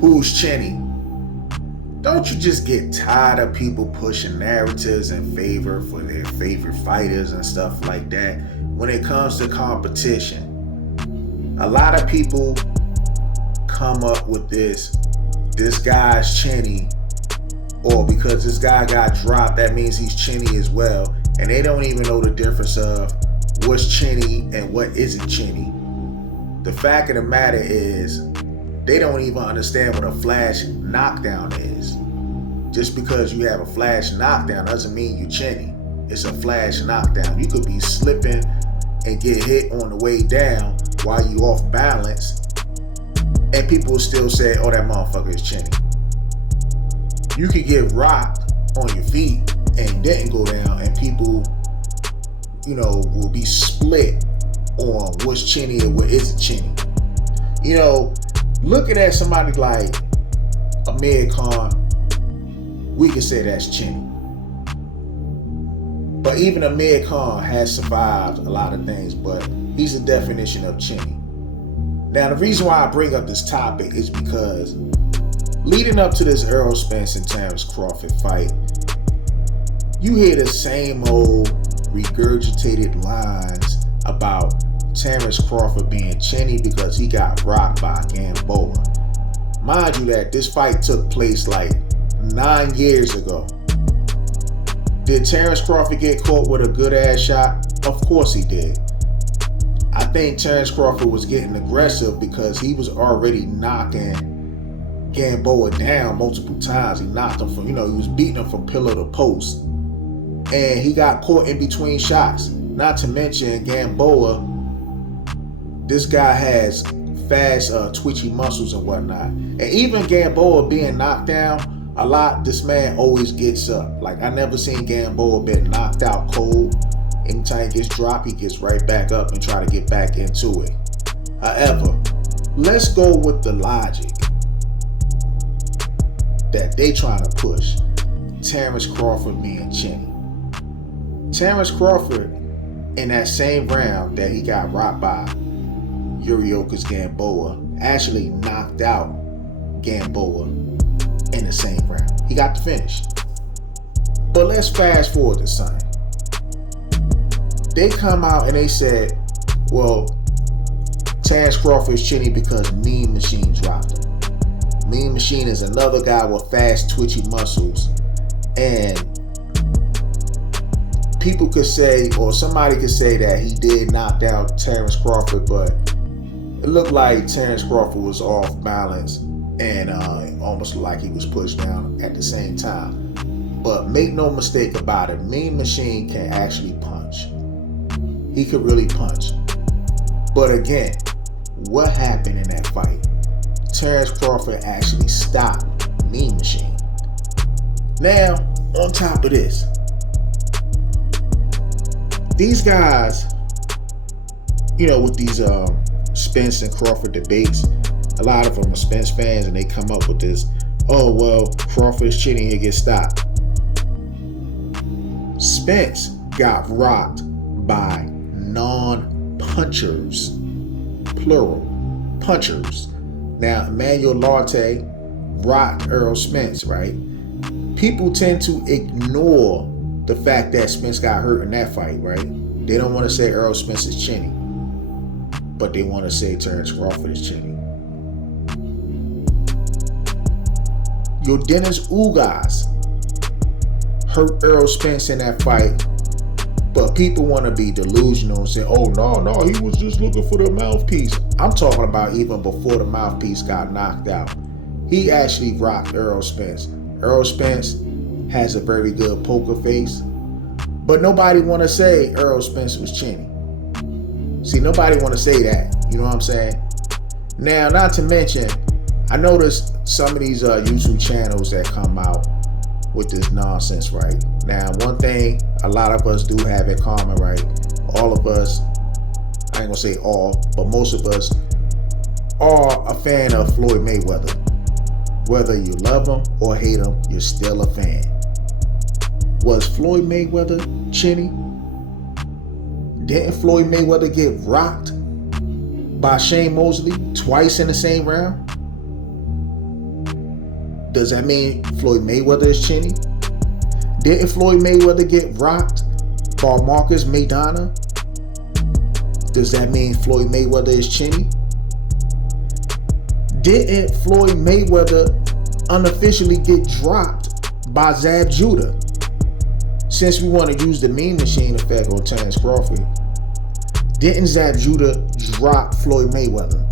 Who's Chinny? Don't you just get tired of people pushing narratives in favor for their favorite fighters and stuff like that? When it comes to competition, a lot of people come up with this guy's Chinny, or because this guy got dropped, that means he's Chinny as well. And they don't even know the difference of what's Chinny and what isn't Chinny. The fact of the matter is, they don't even understand what a flash knockdown is. Just because you have a flash knockdown doesn't mean you're Chinny. It's a flash knockdown. You could be slipping and get hit on the way down while you off balance, and people will still say, oh, that motherfucker is Chinny. You could get rocked on your feet and didn't go down, and people, will be split on what's Chinny and what isn't Chinny. Looking at somebody like Amir Khan, we can say that's Chinny. But even Amir Khan has survived a lot of things, but he's the definition of Chinny. Now, the reason why I bring up this topic is because leading up to this Errol Spence and Terrence Crawford fight, you hear the same old regurgitated lines about Terrence Crawford being Chinny because he got rocked by Gamboa. Mind you that this fight took place like 9 years ago. Did Terrence Crawford get caught with a good ass shot? Of course he did. I think Terrence Crawford was getting aggressive because he was already knocking Gamboa down multiple times. He knocked him from, he was beating him from pillar to post. And he got caught in between shots. Not to mention Gamboa, this guy has fast, twitchy muscles and whatnot. And even Gamboa being knocked down a lot, this man always gets up. Like, I never seen Gamboa been knocked out cold. Anytime he gets dropped, he gets right back up and try to get back into it. However, let's go with the logic that they trying to push. Terrence Crawford being Chinny. Terrence Crawford, in that same round that he got rocked by Yuriokas Gamboa, actually knocked out Gamboa in the same round. He got the finish. But let's fast forward to something. They come out and they said, well, Terrence Crawford is Chinny because Mean Machine dropped him. Mean Machine is another guy with fast, twitchy muscles. And people could say, or somebody could say that he did knock down Terrence Crawford, but it looked like Terrence Crawford was off balance and almost like he was pushed down at the same time. But make no mistake about it, Mean Machine can actually punch. He could really punch. But again, what happened in that fight? Terrence Crawford actually stopped Mean Machine. Now, on top of this, these guys, with these Spence and Crawford debates, a lot of them are Spence fans, and they come up with this, oh, well, Crawford's Chinny, he gets stopped. Spence got rocked by non-punchers, plural, punchers. Now, Emmanuel Larte rocked Errol Spence, right? People tend to ignore the fact that Spence got hurt in that fight, right? They don't want to say Errol Spence is Chinny, but they want to say Terrence Crawford is Chinny. Your Dennis Ugas hurt Errol Spence in that fight, but people want to be delusional and say, oh, no, he was just looking for the mouthpiece. I'm talking about even before the mouthpiece got knocked out. He actually rocked Errol Spence. Errol Spence has a very good poker face, but nobody want to say Errol Spence was Chinny. See, nobody want to say that. You know what I'm saying? Now, not to mention, I noticed some of these YouTube channels that come out with this nonsense, right? Now, one thing a lot of us do have in common, right? All of us, I ain't gonna say all, but most of us are a fan of Floyd Mayweather. Whether you love him or hate him, you're still a fan. Was Floyd Mayweather Chinny? Didn't Floyd Mayweather get rocked by Shane Mosley twice in the same round? Does that mean Floyd Mayweather is Chinny? Didn't Floyd Mayweather get rocked by Marcus Maidana? Does that mean Floyd Mayweather is Chinny? Didn't Floyd Mayweather unofficially get dropped by Zab Judah? Since we want to use the meme machine effect on Terrence Crawford, didn't Zab Judah drop Floyd Mayweather?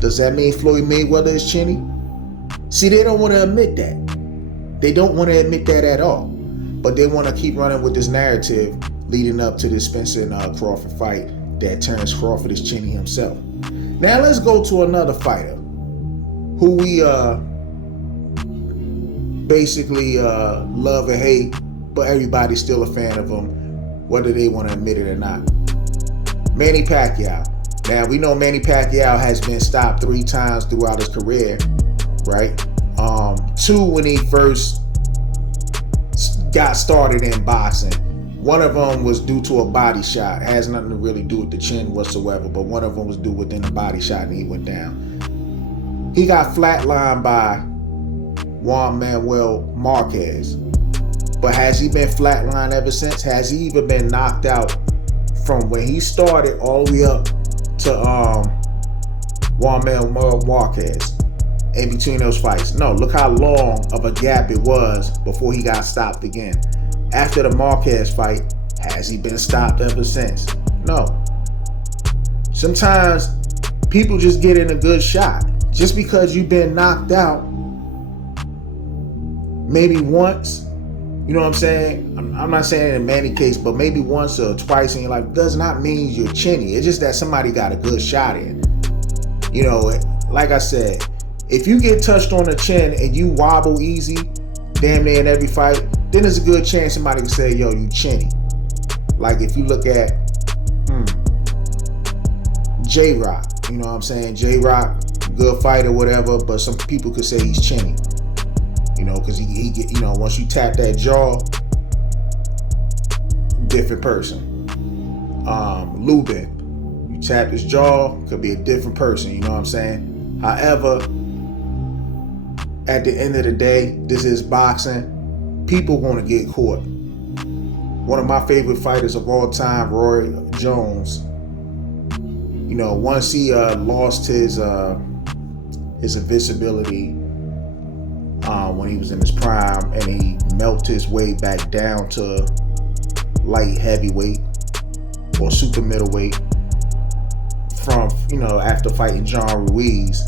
Does that mean Floyd Mayweather is Chinny? See, they don't want to admit that. They don't want to admit that at all. But they want to keep running with this narrative leading up to this Spencer and Crawford fight that Terrence Crawford is Chinny himself. Now let's go to another fighter who we basically love and hate, but everybody's still a fan of him, whether they want to admit it or not. Manny Pacquiao. Now we know Manny Pacquiao has been stopped 3 times throughout his career, right? 2 when he first got started in boxing. One of them was due to a body shot. It has nothing to really do with the chin whatsoever, but one of them was due within a body shot and he went down. He got flatlined by Juan Manuel Marquez. But has he been flatlined ever since? Has he even been knocked out from when he started all the way up to Juan Manuel Marquez? In between those fights. No, look how long of a gap it was before he got stopped again. After the Marquez fight, has he been stopped ever since? No. Sometimes people just get in a good shot. Just because you've been knocked out maybe once, you know what I'm saying? I'm not saying in many cases, but maybe once or twice in your life does not mean you're Chinny. It's just that somebody got a good shot in. You know, like I said, if you get touched on the chin and you wobble easy, damn near in every fight, then there's a good chance somebody can say, yo, you Chinny. Like if you look at J-Rock, you know what I'm saying? J-Rock, good fighter, whatever, but some people could say he's Chinny. You know, because he get, you know, once you tap that jaw, different person. Lubin, you tap his jaw, could be a different person, you know what I'm saying? However, at the end of the day, this is boxing. People want to get caught. One of my favorite fighters of all time, Roy Jones. You know, once he lost his invincibility when he was in his prime, and he melted his way back down to light heavyweight or super middleweight from, you know, after fighting John Ruiz.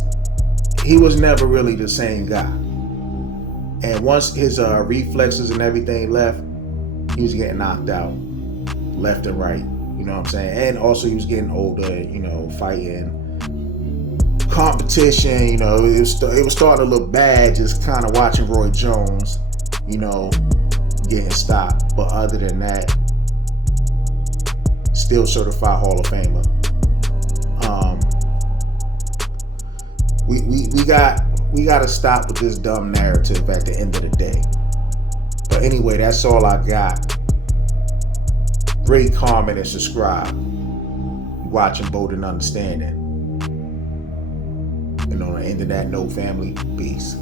He was never really the same guy. And once his reflexes and everything left, he was getting knocked out left and right. You know what I'm saying? And also he was getting older, you know, fighting. Competition, you know, it was starting to look bad just kind of watching Roy Jones, you know, getting stopped. But other than that, still certified Hall of Famer. We got to stop with this dumb narrative at the end of the day. But anyway, that's all I got. Rate, comment, and subscribe. Watching Bold and Understanding. And on the end of that note, family, peace.